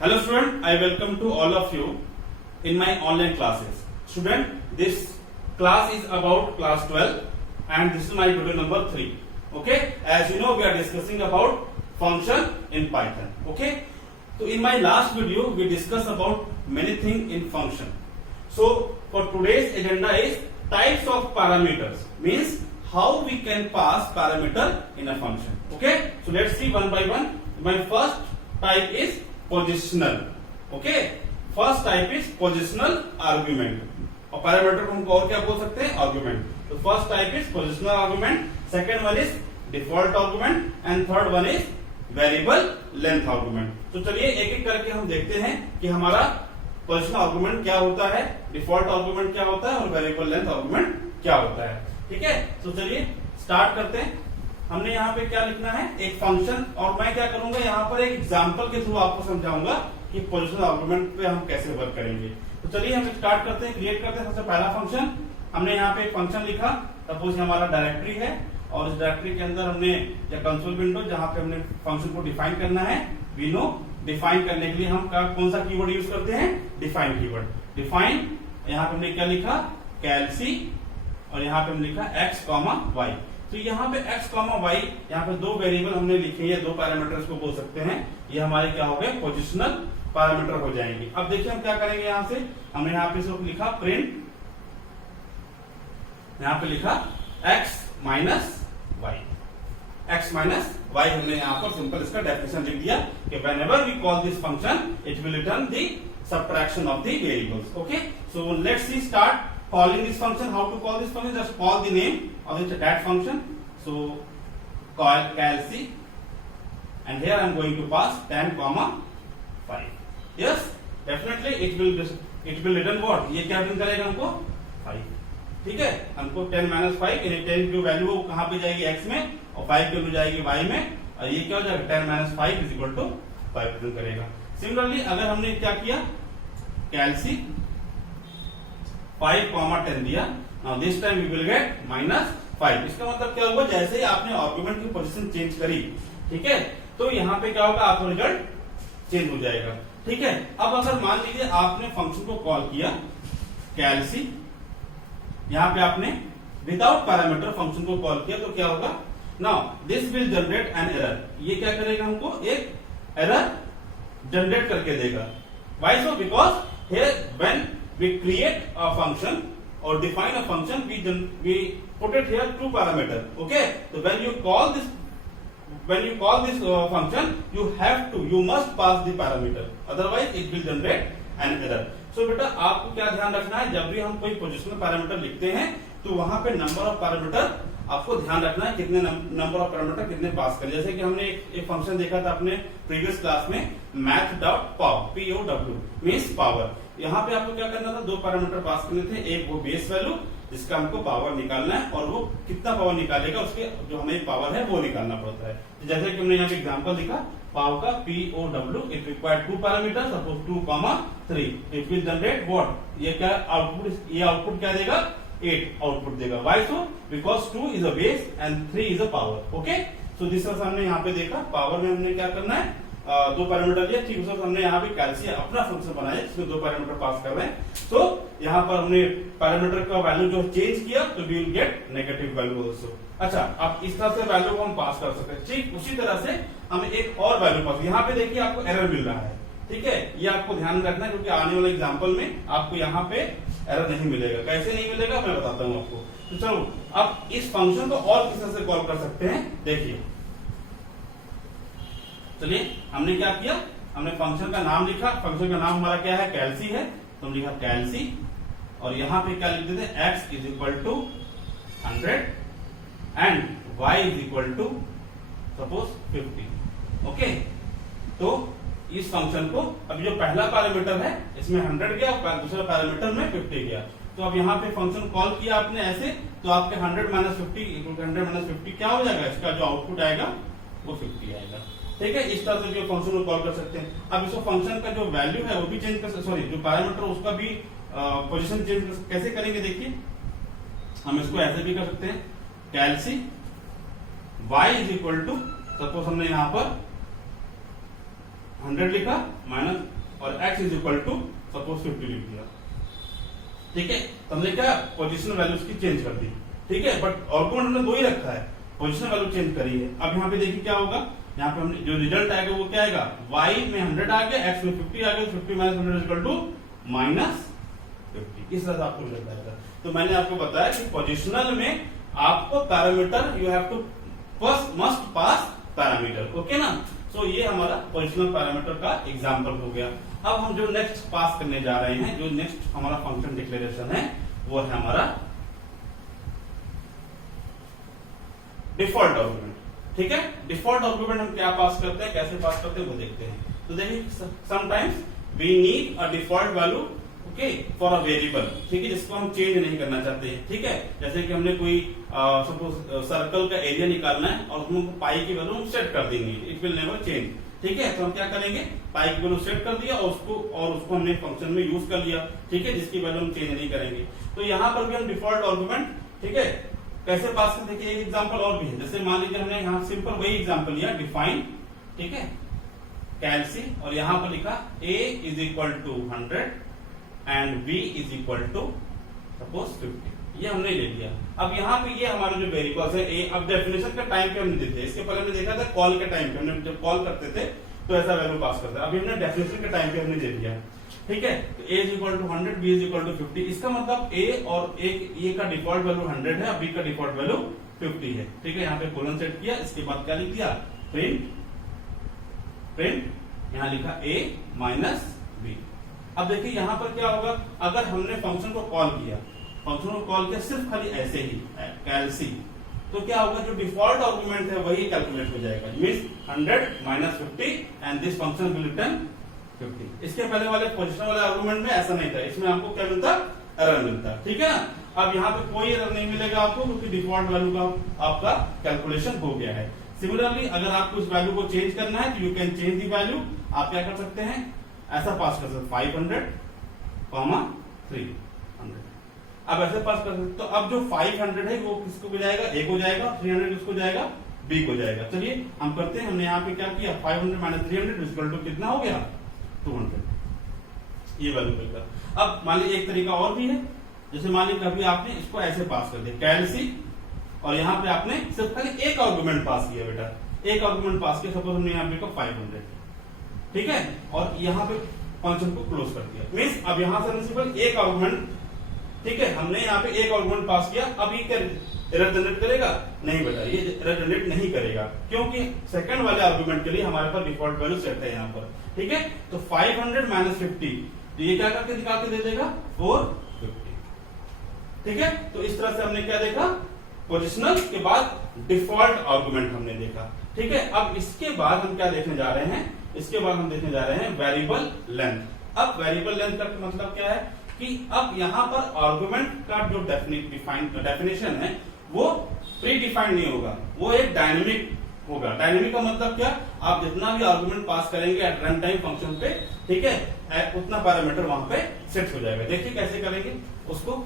Hello student, I welcome to all of you in my online classes. Student, this class is about class 12 and this is my video number 3. Okay, as you know we are discussing about function in Python. Okay, so in my last video we discussed about many things in function. So for today's agenda is types of parameters, means how we can pass parameter in a function. Okay, so let's see one by one. My first type is positional. Okay, first type is positional argument और parameter को हम और क्या बोल सकते हैं, argument. तो first type is positional argument, second one is default argument and third one is variable length argument. तो चलिए एक एक करके हम देखते हैं कि हमारा पोजिशनल आर्ग्यूमेंट क्या होता है, डिफॉल्ट आर्ग्यूमेंट क्या होता है और वेरिएबल लेंथ आर्ग्यूमेंट क्या होता है. ठीक है, तो चलिए स्टार्ट करते हैं. हमने यहाँ पे क्या लिखना है, एक फंक्शन, और मैं क्या करूंगा यहाँ पर एक एग्जांपल के थ्रू आपको समझाऊंगा कि पोजिशनल आर्गुमेंट पे हम कैसे वर्क करेंगे. तो चलिए हम स्टार्ट करते हैं, क्रिएट करते हैं. सबसे पहला फंक्शन हमने यहाँ पे एक फंक्शन लिखा. सपोज हमारा डायरेक्टरी है और इस डायरेक्टरी के अंदर हमने या कंसोल विंडो जहाँ पे हमने फंक्शन को डिफाइन करना है, वी नो डिफाइन करने के लिए हम कौन सा कीवर्ड यूज करते हैं, डिफाइन कीवर्ड. डिफाइन यहाँ पे हमने क्या लिखा, कैलसी, और यहाँ पे हमने लिखा एक्स कॉमा वाई. तो यहाँ पे x, y यहाँ पे दो वेरिएबल हमने लिखे हैं, दो पैरामीटर्स को बोल सकते हैं. ये हमारे क्या हो गए, पोजिशनल पैरामीटर हो जाएंगे. अब देखिए हम क्या करेंगे, यहाँ से हमने यहाँ पे सिर्फ लिखा प्रिंट, यहाँ पे लिखा x minus y. x minus y हमने यहाँ पर सिंपल इसका डेफिनेशन लिख दिया कि whenever we call this function it will return the subtraction of the variables. Okay, so let's see start calling this function. How to call this function? Just call the name of that function. So call calc, and here I am going to pass 10, 5. Yes, definitely it will return what? ये क्या return करेगा हमको, 5. ठीक है, हमको 10 minus 5, यानी 10 की value कहाँ पे जाएगी, x में, और 5 की वैल्यू जाएगी y में, और ये क्या हो जाएगा, 10 minus 5 is equal to 5 return करेगा. सिमिलरली अगर हमने क्या किया, कैलसी 5, 10 दिया, now this time we will get minus 5. इसका मतलब क्या हुआ, जैसे ही आपने आर्गुमेंट की पोजीशन चेंज करी, ठीक है, तो यहाँ पे क्या होगा, आपका रिजल्ट चेंज हो जाएगा. ठीक है, अब अगर मान लीजिए आपने फंक्शन को कॉल किया कैलसी, यहाँ पे आपने विदाउट पैरामीटर फंक्शन को कॉल किया, तो क्या होगा, now this will generate an error. ये क्या करेगा, हमको एक एरर जनरेट करके देगा. Why so, because here when we create a function or define a function, we put it here two parameter. Okay, so when you call this function, you must pass the parameter, otherwise it will generate an error. So बेटा आपको क्या ध्यान रखना है, जब भी हम कोई पोजिशनल पैरामीटर लिखते हैं तो वहां पे नंबर ऑफ पैरामीटर आपको ध्यान रखना है, कितने नंबर ऑफ पैरामीटर कितने पास करें. जैसे कि हमने एक फंक्शन देखा था अपने प्रीवियस क्लास में, math.pow, POW मींस पावर. यहाँ पे आपको क्या करना था, दो पैरामीटर पास करने थे, एक वो बेस वैल्यू जिसका हमको पावर निकालना है, और वो कितना पावर निकालेगा उसके जो हमें पावर है वो निकालना पड़ता है. जैसे कि हमने यहाँ पे एग्जांपल दिखा, पावर का POW, it required two parameter, suppose 2, 3, it will generate what, ये क्या आउटपुट, ये आउटपुट क्या देगा, 8 आउटपुट देगा. Why so, because 2 is a base and 3 is a power. Okay, so this हमने यहाँ पे देखा, पावर में हमने क्या करना है, दो पैरामीटर लिया. ठीक है, हमने यहाँ पे कैलसी अपना फंक्शन बनाया जिसमें दो पैरामीटर पास कर रहे हैं. तो यहाँ पर हमने पैरामीटर का वैल्यू जो चेंज किया, तो we will get negative value also. अच्छा, अब इस तरह से वैल्यू को हम पास कर सकते हैं. ठीक उसी तरह से हमें एक और वैल्यू पास, यहाँ पे देखिए आपको एरर मिल रहा है. ठीक है, ये आपको ध्यान रखना है, क्योंकि आने वाले एग्जाम्पल में आपको यहाँ पे एरर नहीं मिलेगा. कैसे नहीं मिलेगा मैं बताता हूँ आपको. तो चलो अब इस फंक्शन को और किस तरह से कॉल कर सकते हैं, देखिए. चलिए हमने क्या किया, हमने फंक्शन का नाम लिखा. फंक्शन का नाम हमारा क्या है, कैलसी है, तो हम लिखा कैलसी, और यहाँ पे क्या लिख देते हैं, x is equal to 100 and y is equal to suppose 50. Okay, तो इस फंक्शन को, अब जो पहला पैरामीटर है इसमें 100 गया और दूसरा पैरामीटर में 50 गया. तो अब यहाँ पे फंक्शन कॉल किया आपने ऐसे, तो आपके 100 माइनस 50 इक्वल टू 100 माइनस 50 क्या हो जाएगा, इसका जो आउटपुट आएगा वो 50 आएगा. ठीक है, इस तरह से जो फंक्शन को कॉल कर सकते हैं. अब इसको फंक्शन का जो वैल्यू है वो भी चेंज कर, सॉरी जो पैरामीटर उसका भी पोजीशन चेंज कैसे करेंगे, देखिए हम इसको ऐसे भी कर सकते हैं, कैलसी y is equal to, suppose हमने यहाँ पर 100 लिखा माइनस और x is equal to suppose 50 लिख दिया। ठीक है, तो हमने क्या पोजिशनल वैल्यूज की चेंज कर दी। ठीक है, बट आर्गुमेंट हमने दो ही रखा है, पोजिशनल वैल्यू चेंज करी है। अब यहाँ पे देखिए क्या होगा, यहाँ पे हमने जो रिजल्ट आएगा वो क्या आएगा, y में 100 आ गया, x में 50 आ गया, 50 माइनस 100 इक्वल टू माइनस 50। इस तरह से आपको रिजल्ट आएगा। तो मैंने आपको बताया कि पोजिशनल में आपको parameter you have to first must pass parameter, okay ना। सो ये हमारा पोजिशनल पैरामीटर का एग्जांपल हो गया। अब हम जो नेक्स्ट पास करने जा रहे हैं, जो नेक्स्ट हमारा फंक्शन डिक्लेरेशन है वो है हमारा डिफॉल्ट आर्गुमेंट। ठीक है, डिफॉल्ट आर्गुमेंट हम क्या पास करते हैं, कैसे पास करते हैं वो देखते हैं। तो देखिए sometimes we need a default value okay for a variable, ठीक है, जिसको हम चेंज नहीं करना चाहते हैं। ठीक है, जैसे कि हमने कोई सपोज सर्कल का एरिया निकालना है और हम पाई की वैल्यू हम सेट कर देंगे, इट विल नेवर चेंज। ठीक है, तो हम क्या करेंगे, पाई की वैल्यू सेट कर दिया और उसको हमने फंक्शन में यूज कर लिया। ठीक है, जिसकी वैल्यू हम चेंज नहीं करेंगे। तो यहाँ पर भी हम डिफॉल्ट आर्गुमेंट ठीक है कैसे पास करते हैं, एक एग्जांपल और भी है। जैसे मान लीजिए हमने यहाँ सिंपल वही एग्जांपल लिया, डिफाइन ठीक है कैलसी, और यहाँ पर लिखा a is equal to 100 and b is equal to suppose 50, ये हमने ले लिया। अब यहाँ पे ये हमारे जो वेरिएबल्स है a, अब डेफिनेशन का टाइम पे हमने देते, इसके पहले हमने देखा था कॉल के टाइम पे, हमने जब कॉल करते थे तो ऐसा वैल्यू पास करते हैं। अभी हमने डेफिनेशन के टाइम पे हमने दे दिया। ठीक है, तो a is equal to 100, b is equal to 50। इसका मतलब a और a का डिफॉल्ट वैल्यू 100 है और b का डिफॉल्ट वैल्यू 50 है। ठीक है, यहाँ पे कोलन सेट किया, इसके बाद क्या लिख दिया, प्रिंट यहाँ लिखा a माइनस b। अब देखिए यहाँ पर क्या होगा, अगर हमने फंक्शन को कॉल किया सिर्फ खाली ऐसे ही कैलसी, तो क्या होगा, जो डिफॉल्ट आर्गुमेंट है वही कैलकुलेट हो जाएगा, means 100 minus 50 and this function will return 50। इसके पहले वाले पोजिशनल वाले आर्गुमेंट में ऐसा नहीं था, इसमें आपको क्या मिलता, एरर मिलता। ठीक है ना, अब यहाँ पे कोई एरर नहीं मिलेगा आपको, क्योंकि डिफॉल्ट वैल्यू का आपका कैलकुलेशन हो गया है। सिमिलरली अगर आपको इस वैल्यू को चेंज करना है तो you can change the value. आप क्या कर सकते हैं, ऐसा पास कर सकते 500 300, अब ऐसे पास कर सकते। तो अब जो 500 है वो किसको भी जाएगा, a को जाएगा, 300 किसको जाएगा, b को जाएगा। चलिए हम करते हैं, हमने यहाँ पे क्या किया, 500 माइनस 300 इक्वल टू कितना हो गया, 200, ये वैल्यू मिलकर। अब मान लीजिए एक तरीका और भी है, जैसे मान लीजिए कभी आपने इसको ऐसे पास कर दिया कैलसी, और यहाँ पे आपने सिर्फ खाली एक आर्गुमेंट पास किया बेटा, एक आर्गुमेंट पास किया, सपोज हमने यहाँ पे 500, ठीक है, और यहाँ पे फंक्शन को क्लोज कर दिया। मींस अब यहाँ से सिंपल एक आर्गुमेंट, ठीक है, हमने यहाँ पे एक आर्गुमेंट पास किया, अब ये क्या एरर जनरेट करेगा, नहीं बेटा ये एरर जनरेट नहीं करेगा, क्योंकि सेकंड वाले आर्गुमेंट के लिए हमारे पास डिफॉल्ट वैल्यू सेट है यहाँ पर। ठीक है, तो 500 माइनस 50, तो ये क्या करके निकाल के दे देगा 450। ठीक है, तो इस तरह से हमने क्या देखा, पोजिशनल के बाद डिफॉल्ट आर्गुमेंट हमने देखा। ठीक है, अब इसके बाद हम क्या देखने जा रहे हैं, इसके बाद हम देखने जा रहे हैं वेरिएबल लेंथ। अब वेरिएबल लेंथ का मतलब क्या है कि अब यहाँ पर आर्गुमेंट का जो डेफिनेशन है वो प्री डिफाइंड नहीं होगा, वो एक डायनेमिक होगा। डायनेमिक का मतलब क्या, आप जितना भी आर्गुमेंट पास करेंगे एट रन टाइम फंक्शन पे, ठीक है, उतना पैरामीटर वहां पे सेट हो जाएगा। देखिए कैसे करेंगे उसको,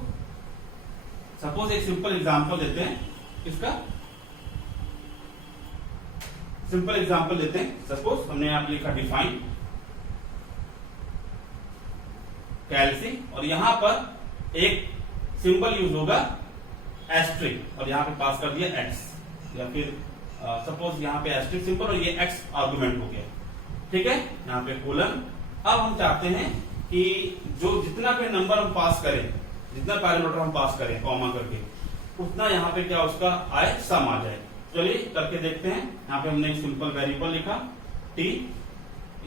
सपोज एक सिंपल एग्जांपल देते हैं, इसका सिंपल एग्जांपल देते हैं। सपोज हमने यहाँ लिखा डिफाइन कैलसी, और यहां पर एक सिंबल यूज होगा एस्ट्रिक, और यहां पे पास कर दिया x, या फिर सपोज यहां पे एस्ट्रिक सिंबल और ये x आर्गुमेंट हो गया। ठीक है, यहां पे कोलन। अब हम चाहते हैं कि जो जितना भी नंबर हम पास करें, जितना पैरामीटर हम पास करें कॉमा करके, उतना यहाँ पे क्या उसका आए, सम आ जाए। चलिए करके देखते हैं। यहाँ पे हमने एक सिंपल वेरिएबल लिखा t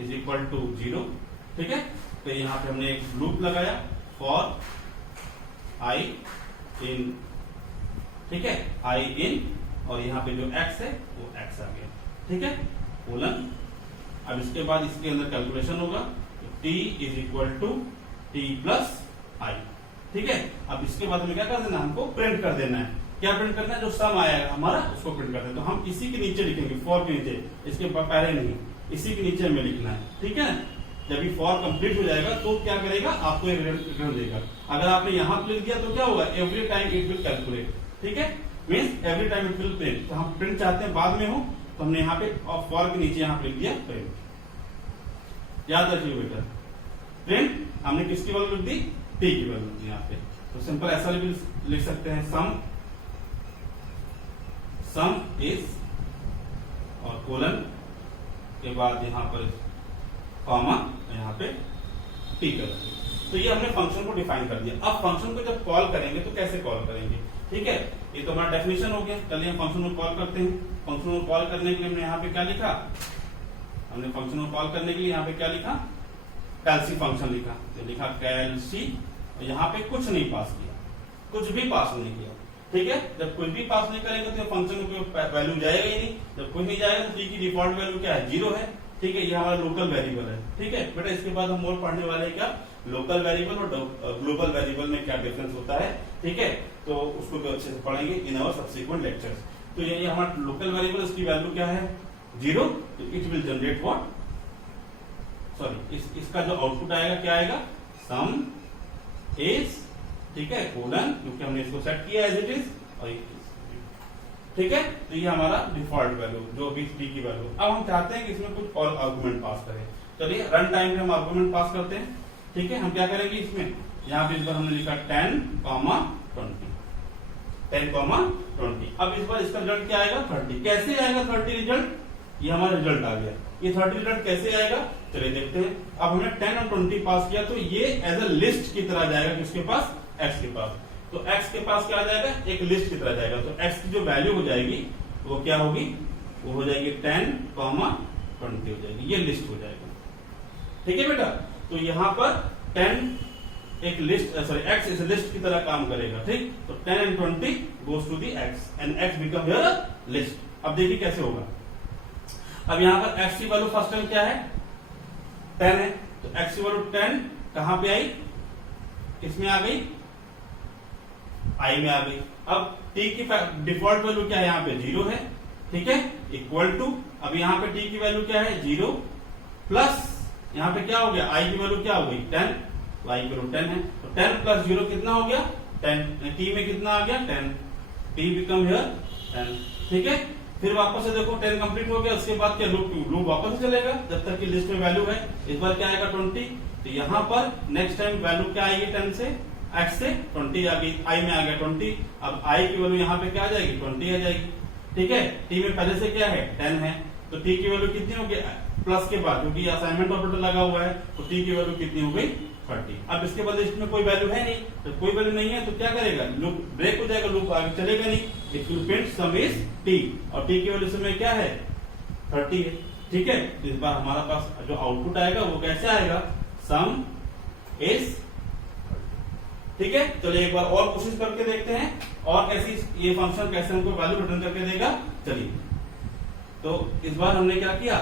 इज इक्वल टू 0। ठीक है, तो यहाँ पे हमने एक लूप लगाया फॉर i इन, ठीक है, i इन, और यहाँ पे जो x है वो x आ गया। ठीक है, कोलन। अब इसके बाद इसके अंदर कैलकुलेशन होगा, तो t is equal to t plus i। ठीक है, अब इसके बाद हमें क्या कर देना, हमको प्रिंट कर देना है। क्या प्रिंट करना है, जो सम आएगा हमारा उसको प्रिंट कर देना। तो हम इसी के नीचे लिखेंगे, फॉर के नीचे, इसके पहले नहीं, इसी के नीचे हमें लिखना है। ठीक है, जब ये फॉर कंप्लीट हो जाएगा तो क्या करेगा, आपको एक रिटर्न देगा। अगर आपने यहाँ पे लिख दिया तो क्या होगा, every time it will calculate. ठीक है, means every time it will print. तो हम प्रिंट चाहते हैं बाद में हो, तो हमने यहाँ पे फॉर के नीचे यहाँ पे लिख दिया प्रिंट। याद रखिए बेटा, प्रिंट हमने किसकी वैल्यू लिख दी, टी की वैल्यू लिख दी यहाँ पे। तो सिंपल ऐसा भी लिख सकते हैं, सम इज, और कोलन के बाद यहाँ पर कॉमा, यहाँ पे टी कर देंगे। तो ये हमने फंक्शन को डिफाइन कर दिया। अब फंक्शन को जब कॉल करेंगे तो कैसे कॉल करेंगे, ठीक है, ये तो हमारा डेफिनेशन हो गया। चलिए हम फंक्शन को कॉल करते हैं। फंक्शन को कॉल करने के लिए हमने यहाँ पे क्या लिखा, हमने फंक्शन को कॉल करने के लिए यहाँ पे क्या लिखा, कैलसी फंक्शन लिखा। तो लिखा कैलसी, यहाँ पे कुछ नहीं पास किया, कुछ भी पास नहीं किया, ठीक है। जब कुछ भी पास नहीं करेंगे तो फंक्शन को वैल्यू जाएगा ही नहीं। जब कुछ नहीं जाएगा तो टी की डिफॉल्ट वैल्यू क्या है, 0 है, ठीक है। ये हमारा लोकल वेरिएबल है, ठीक है बेटा। इसके बाद हम और पढ़ने वाले हैं क्या, लोकल वेरिएबल और ग्लोबल वेरिएबल में क्या डिफरेंस होता है, ठीक है। तो उसको भी अच्छे से पढ़ेंगे इन आवर सब्सिक्वेंट लेक्चर्स। तो ये हमारा लोकल वेरिएबल, इसकी वैल्यू क्या है, 0। तो it will generate what, sorry, इसका जो आउटपुट आएगा क्या आएगा, सम इज, ठीक है, कोलन, क्योंकि हमने इसको सेट किया एज इट इज, और ठीक है। तो ये हमारा डिफॉल्ट वैल्यू जो भी टी की वैल्यू। अब हम चाहते हैं कि इसमें कुछ और आर्गुमेंट पास करें। चलिए रन टाइम पे हम आर्गुमेंट पास करते हैं, ठीक है। हम क्या करेंगे इसमें, यहाँ पे इस बार हमने लिखा 10, 20, 10, 20। अब इस बार इसका रिजल्ट क्या आएगा, 30। कैसे आएगा 30 रिजल्ट, ये हमारा रिजल्ट आ गया। ये 30 रिजल्ट कैसे आएगा, चलिए देखते हैं। अब हमने 10 और 20 पास किया, तो ये एज अ लिस्ट की तरह जाएगा किसके पास, एक्स के पास। तो x के पास क्या आ जाएगा, एक लिस्ट की तरह जाएगा। तो x की जो वैल्यू हो जाएगी वो क्या होगी, वो हो जाएगी 10, 20 हो जाएगी, ये लिस्ट हो जाएगा, ठीक है बेटा। तो यहाँ पर 10 एक लिस्ट, सॉरी x इस लिस्ट की तरह काम करेगा, ठीक। तो 10 and 20 goes to the x and x become here list. अब देखिए कैसे होगा। अब यहाँ पर x की वैल्यू फर्स्ट टाइम क्या है, 10 है। तो x की वैल्यू 10 कहां पे आई, किसमें आ गई, आई में आ गई। अब t की डिफॉल्ट वैल्यू क्या है, यहाँ पे 0 है, ठीक है, इक्वल टू, अब यहाँ पे t की वैल्यू क्या है, 0 प्लस यहाँ पे क्या हो गया, i की वैल्यू क्या हो गई, 10, तो i की वैल्यू 10 है। तो 10 प्लस 0 कितना हो गया, 10। t में कितना आ गया, 10, t बिकम हियर 10, ठीक है। फिर वापस से देखो 10 कंप्लीट हो गया, उसके बाद क्या लूप वापस से चलेगा जब तक कि लिस्ट में वैल्यू है। इस बार क्या आएगा 20। तो यहाँ पर नेक्स्ट टाइम वैल्यू क्या आएगी, 10 से x से 20 आ गई, i में आ गया 20। अब i की वैल्यू यहाँ पे क्या आ जाएगी, 20 आ जाएगी, ठीक है। t में पहले से क्या है, 10 है। तो t की वैल्यू कितनी होगी, प्लस के बाद, क्योंकि असाइनमेंट ऑपरेटर लगा हुआ है, तो t की वैल्यू कितनी हो गई, 30। अब इसके बाद लिस्ट में कोई वैल्यू है नहीं, तो कोई वैल्यू नहीं है तो क्या करेगा, लूप ब्रेक हो जाएगा, लूप आगे चलेगा नहीं। It will print some is t, और t की वैल्यू समय क्या है, 30 है, ठीक है। तो इस बार हमारा पास जो आउटपुट आएगा वो कैसे आएगा, सम इज, ठीक है। चलिए एक बार और कोशिश करके देखते हैं, और कैसी ये फंक्शन कैसे हमको वैल्यू रिटर्न करके देगा। चलिए, तो इस बार हमने क्या किया,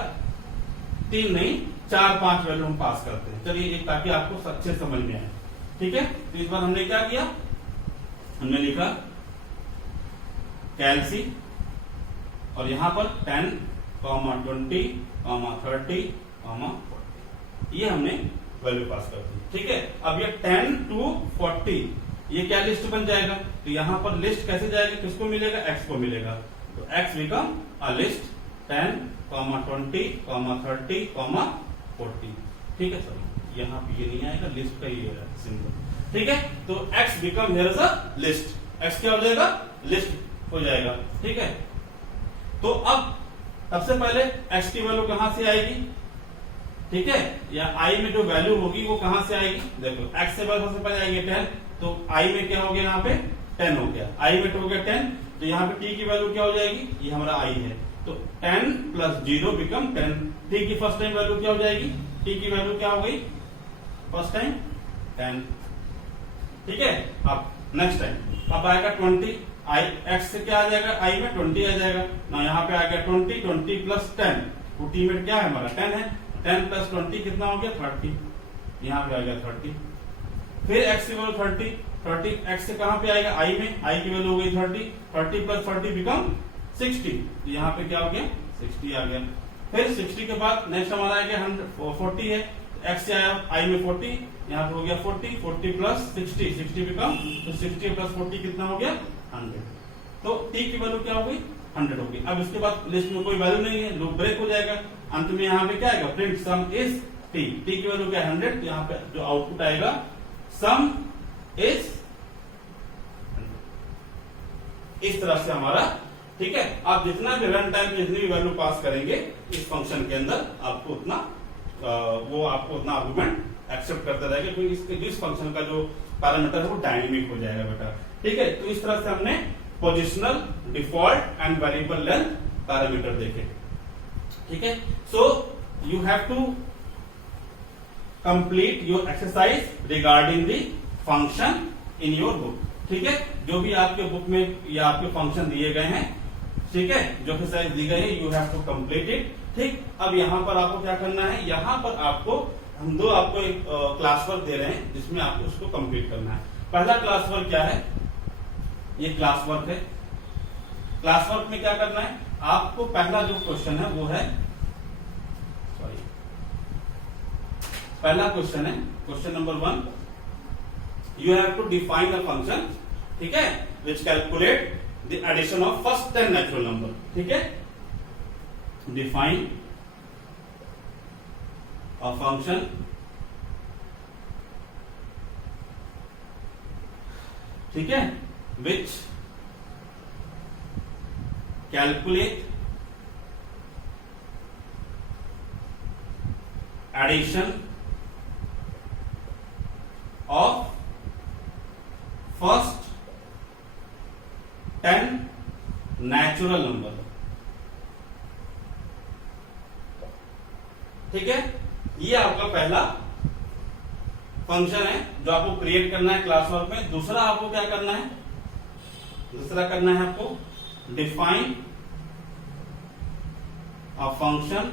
3 नहीं 4, 5 वैल्यू हम पास करते हैं। चलिए एक, ताकि आपको अच्छे समझ में आए, ठीक है। तो इस बार हमने क्या किया, हमने लिखा कैलसी, और यहां पर 10, 20, 30, 40, ये हमने वैल्यू पास कर दी, ठीक है। अब ये 10 to 40 ये क्या लिस्ट बन जाएगा, तो यहाँ पर लिस्ट कैसे जाएगी, किसको मिलेगा, x को मिलेगा। तो x बिकम अ लिस्ट 10, 20, 30, 40, ठीक है। सर यहाँ पे ये नहीं आएगा, लिस्ट का ही है सिंबल, ठीक है। तो x become here is a list, x क्या हो जाएगा, लिस्ट हो जाएगा, ठीक है। तो अब सबसे पहले x की वैल्यू कहां से आएगी, ठीक है, या i में जो वैल्यू होगी वो कहां से आएगी, देखो x से सबसे पहले आएगी 10, तो i में क्या हो गया, यहाँ पे 10 हो गया, i में हो गया 10, तो यहाँ पे t की वैल्यू क्या हो जाएगी, ये हमारा i है। तो 10 प्लस 0 बिकम 10, t की फर्स्ट टाइम वैल्यू क्या हो जाएगी, t की वैल्यू क्या हो गई, फर्स्ट टाइम 10, ठीक है। अब नेक्स्ट टाइम अब आएगा 20, i x से क्या आ जाएगा, i में 20 आ जाएगा ना, यहाँ पे आ गया 20 प्लस 10, तो t में क्या है हमारा 10 है, 10 प्लस 20 कितना हो गया, 30, यहाँ पे आ गया 30। फिर x की वैल्यू 30, x से कहां पे आएगा, i में, i की वैल्यू हो गई 30 प्लस 40 बिकम 60, तो यहाँ पे क्या हो गया, 60 आ गया। फिर 60 के बाद नेक्स्ट हमारा आ गया 40 है, x से आया i में 40, यहाँ पे हो गया 40 प्लस 60 बिकम, तो 60 प्लस 40 कितना हो गया, 100। तो t की वैल्यू क्या हो गई, 100 होगी। अब इसके बाद लिस्ट में कोई वैल्यू नहीं है, लूप ब्रेक हो जाएगा। अंत में यहाँ पे क्या आएगा, प्रिंट सम इज टी की वैल्यू क्या है 100, तो यहाँ पे जो आउटपुट आएगा सम इज इस तरह से हमारा, ठीक है। आप जितना भी रन टाइम जितनी भी वैल्यू पास करेंगे इस फंक्शन के अंदर आपको उतना वो आपको उतना आर्गुमेंट एक्सेप्ट करता रहेगा, क्योंकि इस फंक्शन का जो पैरामीटर है वो डायनेमिक हो जाएगा बेटा, ठीक है। तो इस तरह से हमने positional, default and variable length parameter देखे, ठीक है। So you have to complete your exercise regarding the function in your book, ठीक है। जो भी आपके बुक में या आपके फंक्शन दिए गए हैं, ठीक है, जो एक्सरसाइज दी गई है, you have to complete it, ठीक। अब यहाँ पर आपको क्या करना है, यहाँ पर आपको हम दो आपको एक क्लास वर्क दे रहे हैं जिसमें आपको उसको कंप्लीट करना है। पहला क्लास वर्क क्या है, ये क्लास वर्क है। क्लास वर्क में क्या करना है, आपको पहला जो क्वेश्चन है वो है, सॉरी, पहला क्वेश्चन है question number 1, you have to define a function, ठीक है, which calculate the addition of first 10 natural number, ठीक है। डिफाइन अ फंक्शन ठीक है which calculate addition of first 10 natural number, ठीक है। ये आपका पहला फंक्शन है जो आपको क्रिएट करना है क्लास वर्क में। दूसरा आपको क्या करना है, दूसरा करना है आपको define a function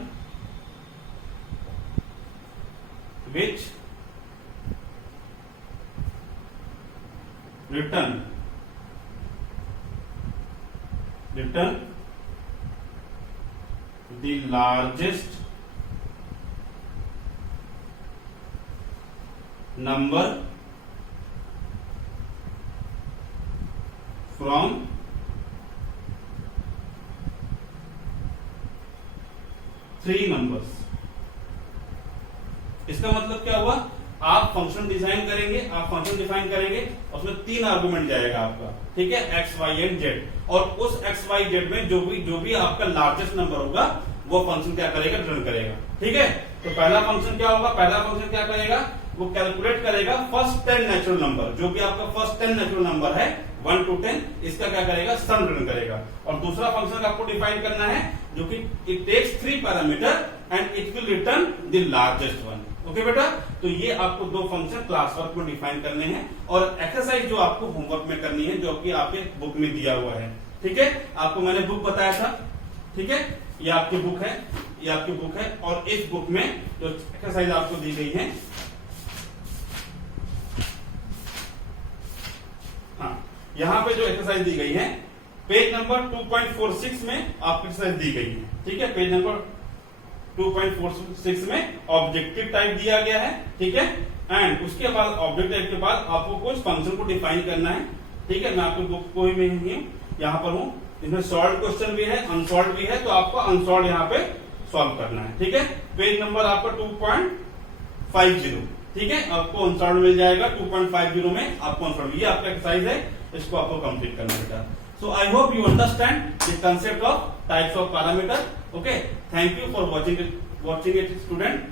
which return the largest number from 3 numbers। इसका मतलब क्या हुआ, आप फंक्शन डिजाइन करेंगे, आप फंक्शन डिफाइन करेंगे, उसमें 3 आर्गुमेंट जाएगा आपका, ठीक है, एक्स वाई एंड जेड, और उस एक्स वाई जेड में जो भी आपका लार्जेस्ट नंबर होगा वो फंक्शन क्या करेगा, रिटर्न करेगा, ठीक है। तो पहला फंक्शन क्या होगा, पहला फंक्शन क्या करेगा, वो कैलकुलेट करेगा फर्स्ट 10 नेचुरल नंबर, जो भी आपका फर्स्ट 10 नेचुरल नंबर है 1 to 10, इसका क्या करेगा, सम रिटर्न करेगा। और दूसरा फंक्शन आपको डिफाइन करना है जो कि it takes 3 parameter and it will return the largest one, okay बेटा। तो ये आपको 2 फंक्शन क्लास वर्क में डिफाइन करने हैं, और एक्सरसाइज जो आपको होमवर्क में करनी है जो कि आपके बुक में दिया हुआ है, ठीक है। आपको मैंने बुक बताया था, ठीक है, ये आपकी बुक है, ये आपकी बुक है, और इस बुक में जो एक्सरसाइज आपको दी गई है, हाँ, यहाँ पे जो एक्सरसाइज दी गई है पेज नंबर 2.46 में आपको एक्सरसाइज दी गई है, ठीक है। पेज नंबर 2.46 में ऑब्जेक्टिव टाइप दिया गया है, ठीक है, एंड उसके बाद ऑब्जेक्टिव टाइप के बाद आपको कुछ फंक्शन को डिफाइन करना है, ठीक है। मैं आपको बुक को ही में यहाँ पर हूँ, इसमें सॉल्व क्वेश्चन भी है, अनसॉल्व भी है, तो आपको अनसॉल्व यहाँ पे सॉल्व करना है, ठीक है। पेज नंबर आपका 2.50, ठीक है, आपको अनसॉल्व मिल जाएगा 2.50 में आपको अनसॉल्व, ये आपका एक्सरसाइज है, इसको आपको कंप्लीट करना बेटा। So I hope you understand the concept of types of parameter. Okay, thank you for watching it student.